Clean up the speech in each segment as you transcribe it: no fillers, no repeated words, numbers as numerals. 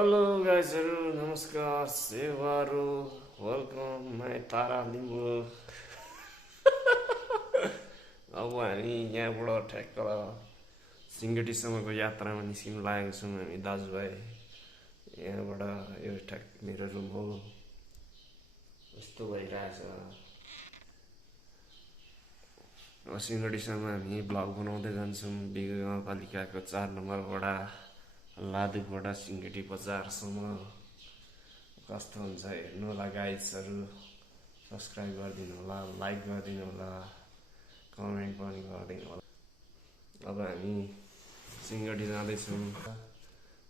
Hello गाइजहरू नमस्कार सेवारो welcome my तारा लिम्बू। अब हामी यहाँबाट ठ्याक्क सिङ्गटीसम्मको यात्रामा निस्किनु लागेको छौँ हामी दाजुभाइ। यहाँबाट यो ठ्याक मेरो रुम हो, यस्तो भइरहेछ। सिङ्गटीसम्म हामी ब्लग बनाउँदै जान्छौँ। बिगु गाउँपालिकाको 4 नम्बर वडा लादुबाट सिङ्गटी बजारसम्म कस्तो हुन्छ हेर्नु होला गाइजहरू। सब्सक्राइब गरिदिनु होला, लाइक गरिदिनु होला, कमेन्ट पनि गरिदिनु होला। अब हामी सिङ्गटी जाँदैछौँ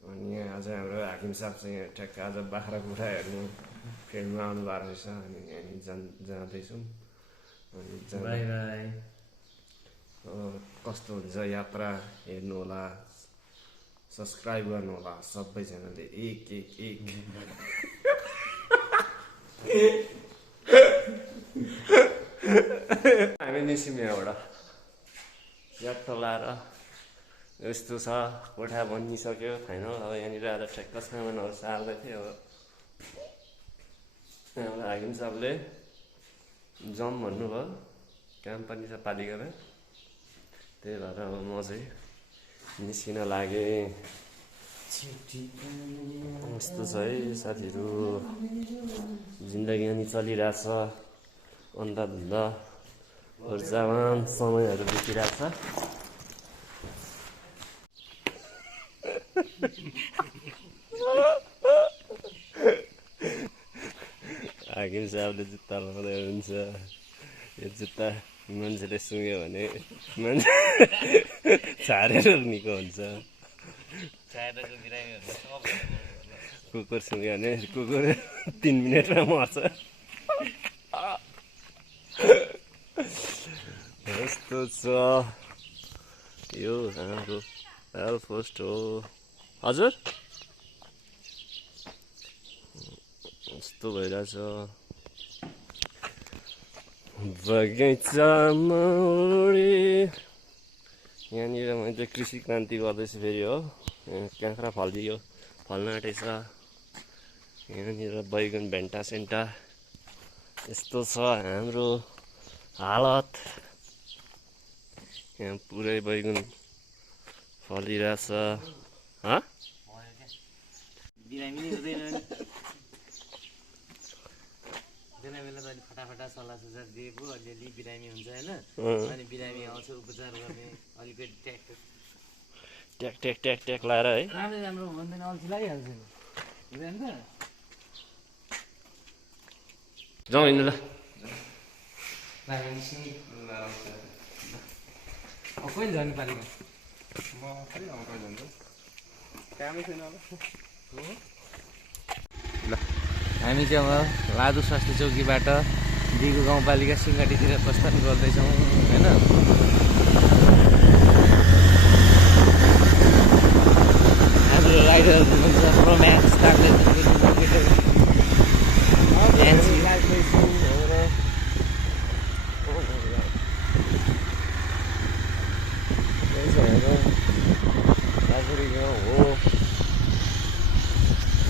अनि यहाँ आज हाम्रो हाकिम साहब चाहिँ यहाँ ठ्याक्क आज बाख्रा कुखुरा हेर्नु फिल्डमा आउनु भएको रहेछ। अनि हामी जाँदैछौँ अनि बाई बाई। कस्तो हुन्छ यात्रा हेर्नु होला, सब्सक्राइब गर्नु होला सबैजनाले एक हामी निस्क्यौँ यहाँबाट यात्रा लाएर। यस्तो छ, कोठा बनिसक्यो फाइनल। अब यहाँनिर आज ठ्याक्क सामानहरू सार्दै थियो। अब हाम्रो हाकिम साहबले जम भन्नुभयो, काम पनि छ पालिकामा, त्यही भएर अब म चाहिँ निस्किन लागेँ। यस्तो छ है साथीहरू, जिन्दगी अनि चलिरहेछ, अन्धाधुन्ध ऊर्जावान समयहरू बितिरहेछ। हाकिम साहबले जुत्ता लगाउँदै हुन्छ। यो जुत्ता मान्छेले सुँग्यो भने मान्छे छारेर निको हुन्छ। कुकुर सुँग्यो भने कुकुर 3 मिनटमा मर्छ। यस्तो छ, यो हाम्रो हेल्पोस्ट हो। हजुर यस्तो भइरहेछ बगैँचामा। यहाँनिर मैले कृषि क्रान्ति गर्दैछु फेरि हो। काँक्रा फल्दियो, फल्न आँटेछ। यहाँनिर बैगन भेन्टा सेन्टा यस्तो छ हाम्रो हालत। यहाँ पुरै बैगन फलिरहेछ। बेला त अलिक फटाफटा सल्लाह सुझाव दिएको, अलिअलि बिरामी हुन्छ होइन। अनि बिरामी आउँछ उपचार गर्ने, अलिकति ट्याक ट्याक ट्याक ट्याक लाएर है। राम्रो भन्दैन, अल्छी लागिहाल्छ हुँदैन त। जाउँ हिँड्नु ल। कहिले जानु पालिका? म खै अब कहिले जान्छु, कामै छैन होला। ल हामी चाहिँ अब लादु स्वास्थ्य चौकीबाट दिगो गाउँपालिका सिङ्गटीतिर प्रस्थान गर्दैछौँ होइन। हाम्रो राइडर हुनुहुन्छ रोम्यान्स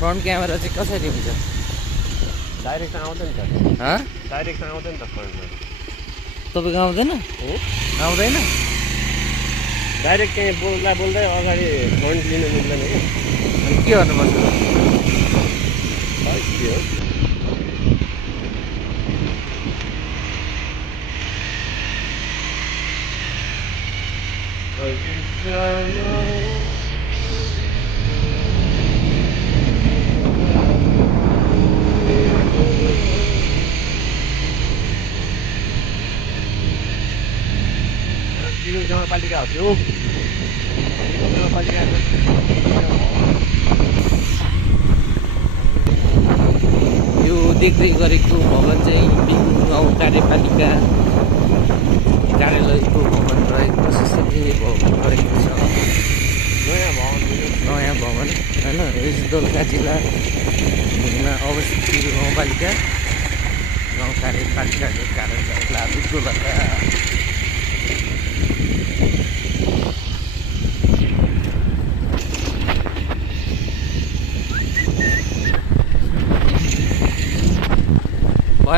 फ्रन्ट क्यामेरा चाहिँ कसरी हुन्छ? डाइरेक्ट आउँदैन त, डाइरेक्ट आउँदैन त फ्रन्टमा। तपाईँको आउँदैन? आउँदैन? डाइरेक्ट कहीँ बोल्दै अगाडि फ्रन्ट लिनु मिल्दैन कि। अनि के गर्नुपर्छ? के हो गाउँपालिका हो त्यो। गाउँपालिका यो देख्दै गरेको भवन चाहिँ बिगु गाउँ कार्यपालिका कार्यालयको भवन रहेको प्रशस्तै भवन रहेको छ। नयाँ भवन होइन। यस दोलखा जिल्लामा अवस्थित बिगु गाउँपालिका गाउँ कार्यपालिकाको कार्यालय लादु दोलखा।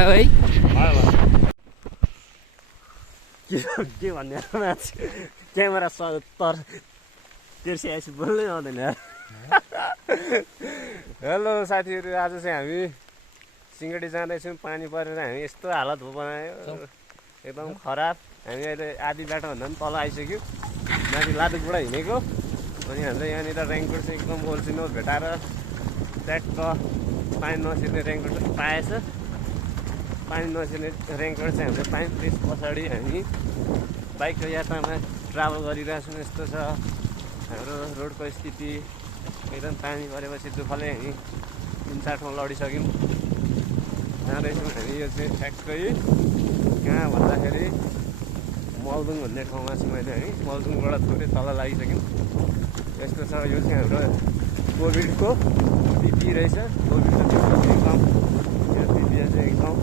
भयो है के भन्ने क्यामेरा तर तिर्सिआएपछि बोल्नै आउँदैन हेलो साथीहरू आज चाहिँ हामी सिंगडी जाँदैछौँ पानी परेर हामी यस्तो हालत बनायो एकदम खराब हामी अहिले आधी बाटोभन्दा पनि तल आइसक्यो माथि लादुकबाट हिँडेको अनि हाम्रो यहाँनिर रेनकोट चाहिँ एकदम ओल्सिनो भेटाएर ट्याक्क पानी नछिर्ने रेनकोट पाएछ पानी नछिर्ने रेनकोट चाहिँ हामीले पायौँ त्यस पछाडि हामी बाइकको यात्रामा ट्राभल गरिरहेको छौँ यस्तो छ हाम्रो रोडको स्थिति एकदम पानी परेपछि दुःखले हामी 3-4 ठाउँ लडिसक्यौँ जाँदैछौँ हामी यो चाहिँ ठ्याक्कै कहाँ भन्दाखेरि मलदुङ भन्ने ठाउँमा छु मैले है मलदुङबाट थोरै तल लागिसक्यौँ यस्तो छ यो चाहिँ हाम्रो कोभिडको पिपी रहेछ कोभिडको एकदम यो पिपी चाहिँ एकदम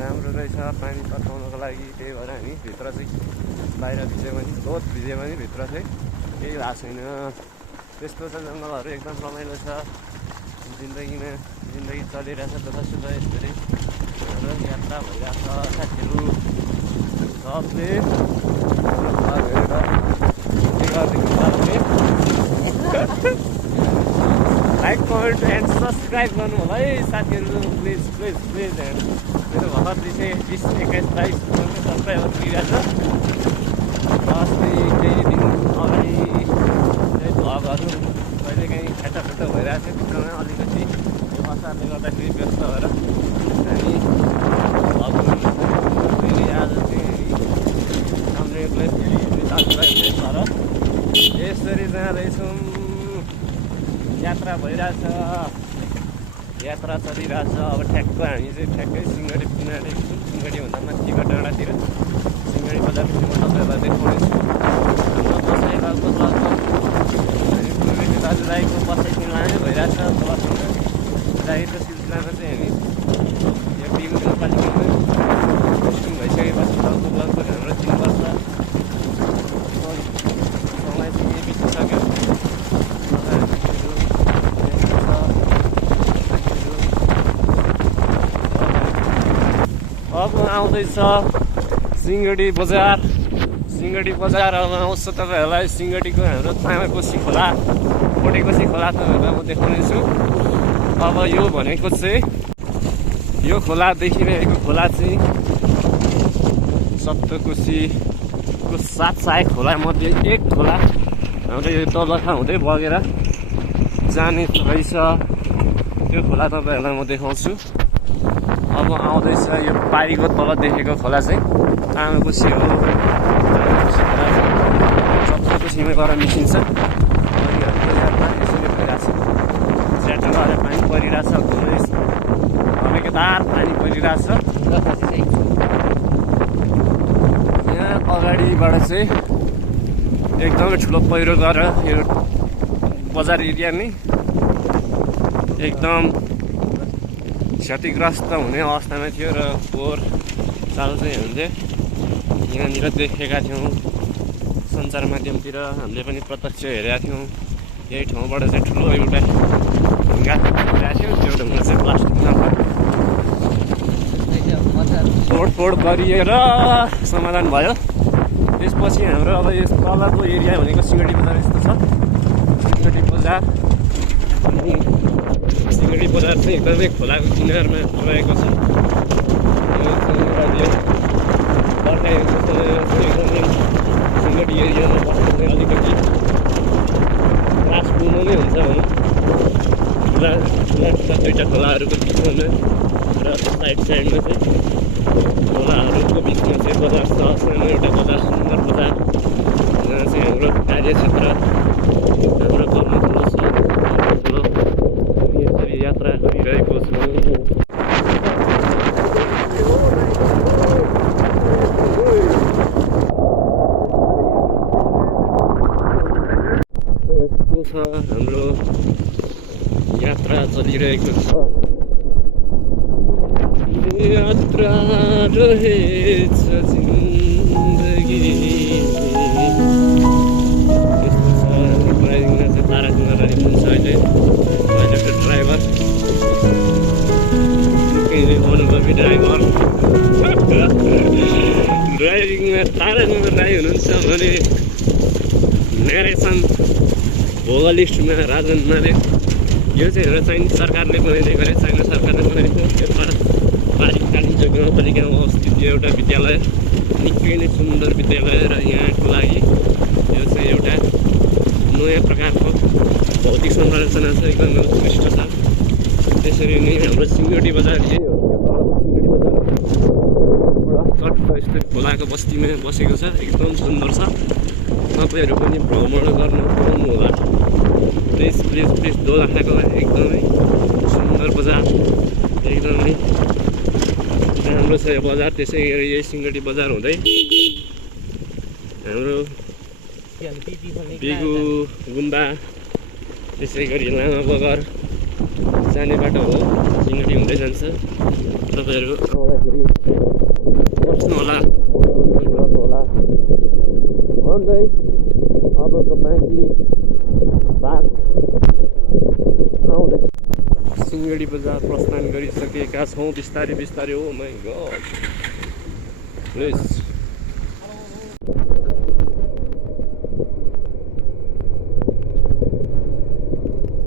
राम्रो रहेछ पानी तताउनको लागि त्यही भएर हामी भित्र चाहिँ बाहिर भिज्यो भने बहुत भिज्यो भने भित्र चाहिँ केही भएको छैन त्यस्तो छ जङ्गलहरू एकदम रमाइलो छ जिन्दगी चलिरहेछ दुःखसुख यसरी हाम्रो यात्रा भइरहेछ साथीहरू सबले लाइक कमेन्ट एन्ड सब्सक्राइब गर्नु होला है साथीहरू प्लिज प्लिज प्लिज एन्ड मेरो भर्खर 2020 21 22 सब्सक्राइबर पुगिरहेछ अस्ति केही दिन अगाडि भ्लगहरू कहिलेकाहीँ छ्याटाफुट्टा भइरहेको थियो भित्रमा अलिकति यो असारले गर्दाखेरि व्यस्त भएर हामी भ्लगहरू फेरि आज चाहिँ हाम्रो प्लेस फेरि तर यसरी जाँदैछौँ यात्रा भइरहेछ यात्रा चलिरहेछ अब ठ्याक्क हामी चाहिँ ठ्याक्कै सिंगडी पुग्न आँटेको छौँ सिंगडीभन्दा माथिबाट डाँडातिर सिंगडी बजार म तपाईँहरूलाई देखाउनेछु हाम्रो बसाइरहेको हामी पूर्वी दाजुभाइको बसाइ किनलानै भइरहेछ तलसँग जागिरको सिलसिलामा चाहिँ हामी यो बिगु नगरपालिकामा पोस्टिङ भइसकेपछि तलको ब्लकको हाम्रो 3 वर्ष समय चाहिँ यही बितिसक्यो अब आउँदैछ सिंगडी बजार अब आउँछ तपाईँहरूलाई सिंगडीको हाम्रो तामाकोसी खोला कोटेकोसी खोला तपाईँहरूलाई म देखाउनेछु अब यो भनेको चाहिँ यो खोला देखिरहेको खोला चाहिँ सप्तकोशीको 7 सहायक खोला मध्ये एक खोला हाम्रो यो दोलखा हुँदै बगेर जाने रहेछ त्यो खोला तपाईँहरूलाई म देखाउँछु अब आउँदैछ यो पारीको तल देखेको खोला चाहिँ तामाकोशी हो सप्तकोशीमा गएर मिसिन्छ अनि हाम्रो यात्रा यसरी भइरहेछ च्याटो गरेर पानी परिरहेछ धमेकेदार पानी परिरहेछ यहाँ अगाडिबाट चाहिँ एकदमै ठुलो पहिरो गरेर यो बजार एरिया नै एकदम क्षतिग्रस्त हुने अवस्थामा थियो र फोहोर चाल चाहिँ हामीले यहाँनिर देखेका थियौँ सञ्चार माध्यमतिर हामीले पनि प्रत्यक्ष हेरेका थियौँ यही ठाउँबाट चाहिँ ठुलो एउटा ढुङ्गा हेरेको थियो त्यो ढुङ्गा चाहिँ प्लास्टिकमा तोडफोड गरिएर समाधान भयो त्यसपछि हाम्रो अब यस तलको एरिया भनेको सिंगडी बजार यस्तो छ सिंगडी बजार अनि सिंगडी बजार चाहिँ एकदमै खोलाको किनारमा रहेको छ एकदमै सिंगडी एरियामा बस्नु चाहिँ अलिकति रासपूर्ण नै हुन्छ भनौँ ठुला दुईवटा खोलाहरूको बिचमा र साइडमा चाहिँ खोलाहरूको बिचमा चाहिँ बजार छ सानो एउटा बजार सुन्दर बजार जहाँ चाहिँ हाम्रो कार्यक्षेत्र हाम्रो कर्मस्थल छ ठुलो यसरी यात्रा गरिरहेको छौँ यस्तो छ हाम्रो यात्रा चलिरहेको छ यात्रा रहेछ जिन्दगी यस्तो छ हाम्रो ड्राइभिङमा चाहिँ ताराकुमार रानी हुन्छ अहिले अहिलेको ड्राइभर निकै अनुभव मसँग तारानगर राई हुनुहुन्छ भने नेरेसन भोगलिस्टमा राजन माले। यो चाहिँ हाम्रो चाइनिज सरकारले बनाइदिएको अरे, चाइना सरकारले बनाइदिएको। यो कालिम्पोङ गाउँपालिकामा अवस्थित यो एउटा विद्यालय निकै नै सुन्दर विद्यालय र यहाँको लागि यो चाहिँ एउटा नयाँ प्रकारको भौतिक संरचना छ, एकदमै उत्कृष्ट छ। त्यसरी नै हाम्रो सिङ्गडी बजार यही हो, सिङ्गडी बजारबाट चट्ट यस्तो खोलाको बस्तीमा बसेको छ, एकदम सुन्दर छ। तपाईँहरू पनि भ्रमण गर्न पाउनु होला। प्लिज प्लिज प्लिज दोलखाको एकदमै सुन्दर बजार, एकदमै राम्रो छ यो बजार। त्यसै गरी यही सिङ्गडी बजार हुँदै हाम्रो बिगु गुम्बा, त्यसै गरी लामा बगर जाने बाटो हो, सिङ्गडी हुँदै जान्छ। तपाईँहरू आउँदाखेरि बस्नु होला, गर्नु होला भन्दै अबको बाँकी भाग आउँदै सिङ्गडी बजार प्रस्थान गरिसकेका छौँ बिस्तारै बिस्तारै। हो माई गड प्लिज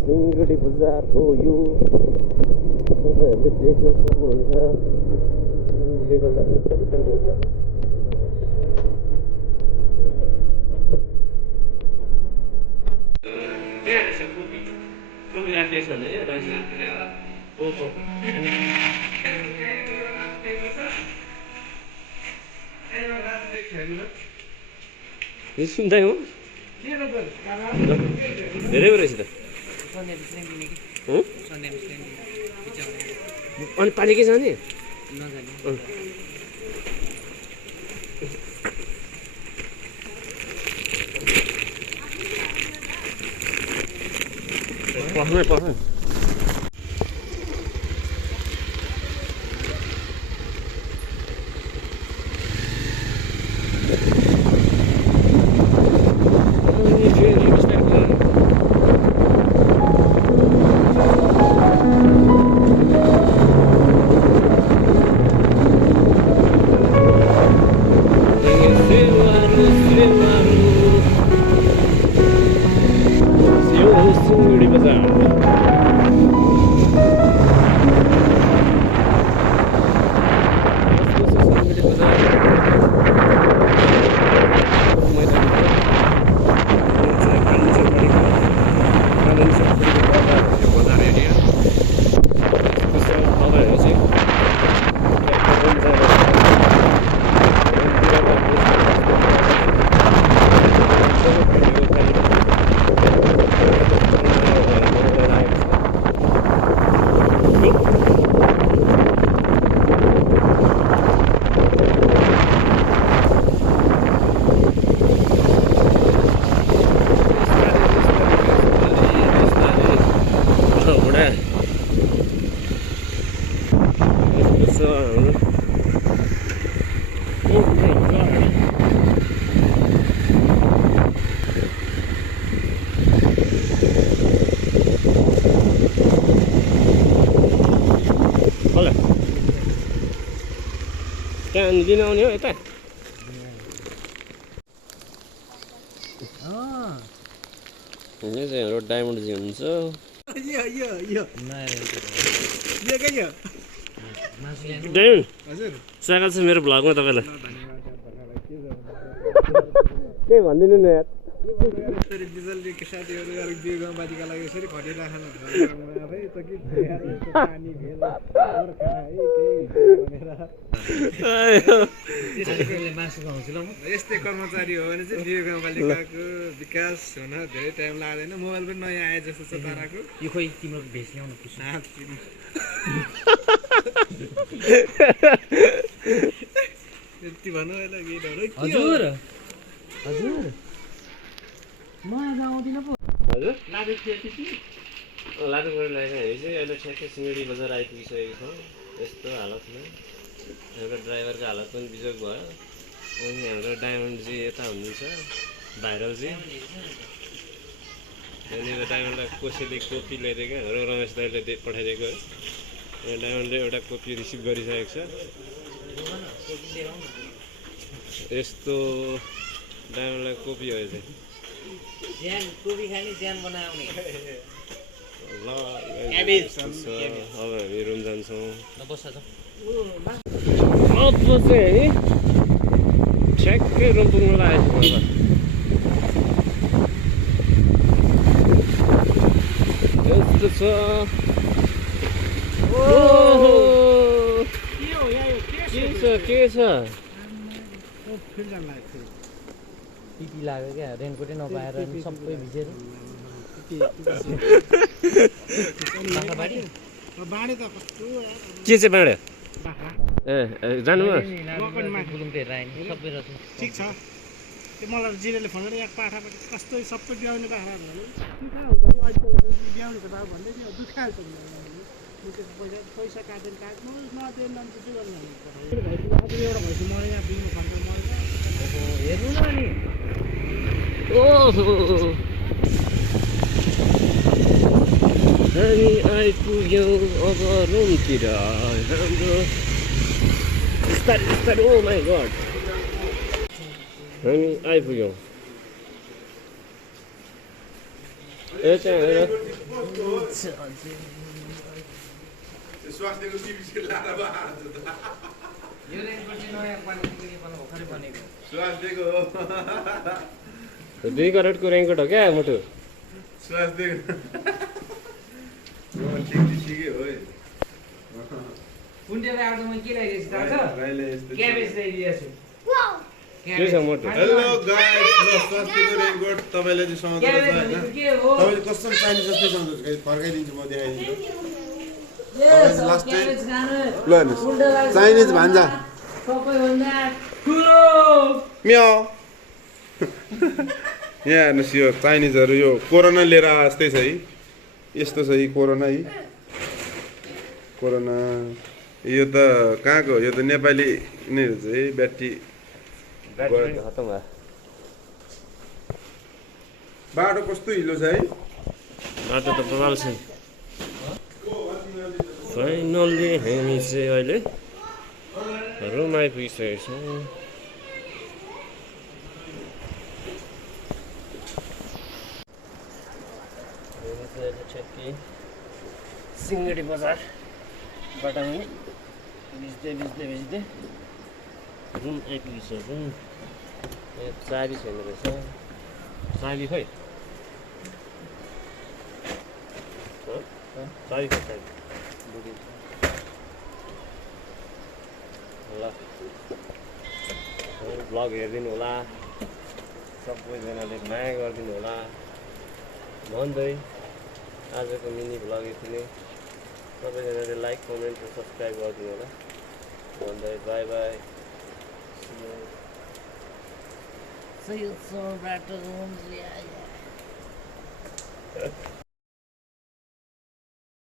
सिङ्गडी बजार हो यो, तपाईँहरूले देख्न सक्नुहुन्छ। सुन्दै हो धेरै रहेछ त। अनि पानी के जाने पढ्नु सिङ्गडी बजार त्यहाँ लिन आउने हो यता। यहाँ चाहिँ हाम्रो डायमन्ड जी हुन्छ। डायमन्ड स्वागत छ मेरो भ्लगमा तपाईँलाई। केही भनिदिनु न यार। यस्तै कर्मचारी हो भने चाहिँ बियो गाउँपालिकाको विकास हुन धेरै टाइम लाग्दैन। मोबाइल पनि नयाँ आए जस्तो छ ताराको। यो खोइ तिम्रो भेष ल्याउनु यति भन्नु होला गीतहरू। हजुर हजुर म आज आउँदिनँ पो। हजुर लादु गरेर लागेको हामी चाहिँ अहिले ठ्याक्कै सिङ्गडी बजार आइपुगिसकेको छौँ। यस्तो हालतमा हाम्रो ड्राइभरको हालत पनि बिजोग भयो। अनि हाम्रो डायमन्डजी यता हुनुहुन्छ, भाइरलजी। त्यहाँनिर डायमन्डलाई कसैले कोपी ल्याइदिएको, हाम्रो रमेश दाइले पठाइदिएको हो। यहाँ डायमन्डले एउटा कोपी रिसिभ गरिसकेको छ। यस्तो ड्राइभरलाई कोपी हो चाहिँ ज्यान कोपी खाने ज्यान बनाउने ल guys, यस्तो छ। अब हामी रुम जान्छौँ। ल बस्छ अब चाहिँ है ठ्याक्कै रुम पुग्नु लागेको छ अब। यस्तो छ। ओहो के छ पिपी लाग्यो क्या रेनकोटै नपाएर नि सबै भिजेर बाख्राबारी के चाहिँ बाँड्यो ए जानुमा गुलुङतिर आयो नि सबै रहेछ ठिक छ त्यो मलाई जिरेले फोन गरेर यहाँ पाठापट्टि कस्तो सबै ब्याउने बाख्रा ब्याउने त बाबु भन्दै थियो दुखाएको छ पैसा काटेर काट्नु नदिएन भने चाहिँ के गर्नु एउटा भैँसी मऱ्यो यहाँ बिग्नु खर्च मर्छ हेर्नु न अनि ओहो हामी आइपुग्यौँ अब रुमतिर हाम्रो बिस्तारै बिस्तारै ओ माई गड हामी आइपुग्यौँ ए त्यहाँ हेर यो रेनकोट चाहिँ नयाँ भर्खरै बनेको 2 करोडको रेनकोट हो क्या मोटो कुन्टेर आउँदा मैले के ल्याइदिएछु थाहा छ क्याबेज ल्याइदिएछु के छ मोटो हेलो गाइस ल स्वास्थ्यको रेनकोट तपाईले चाहिँ समाउँछ हैन के हो तपाईले कस्टम चाइनिज जस्तै समाउँछ फर्काइदिन्छु म देखाइदिन्छु लास्ट टाइम ल हेर्नुस् चाइनिज भान्जा सबैभन्दा ठुलो म्याउ यहाँ हेर्नुहोस् यो चाइनिजहरू यो कोरोना लिएर जस्तै छ है यस्तो छ है कोरोना है कोरोना यो त कहाँको यो त नेपाली नै रहेछ है ब्याट्री खतम भयो बाटो कस्तो हिलो छ है बाटो त बवाल छ फाइनल्ली हामी चाहिँ अहिले रुम आइपुगिसकेको छौँ सिंगडी बजारबाट पनि भिज्दै रुम आइपुगिसक्यौँ यहाँ चाबी छैन रहेछ चाबी खै चाबी खै चाबी ल भ्लग हेरिदिनु होला सबैजनाले माया गरिदिनु होला भन्दै आजको मिनी भ्लग यति नै सबैजनाले लाइक कमेन्ट र सब्सक्राइब गरिदिनु होला भन्दै बाई बाई सही बाटो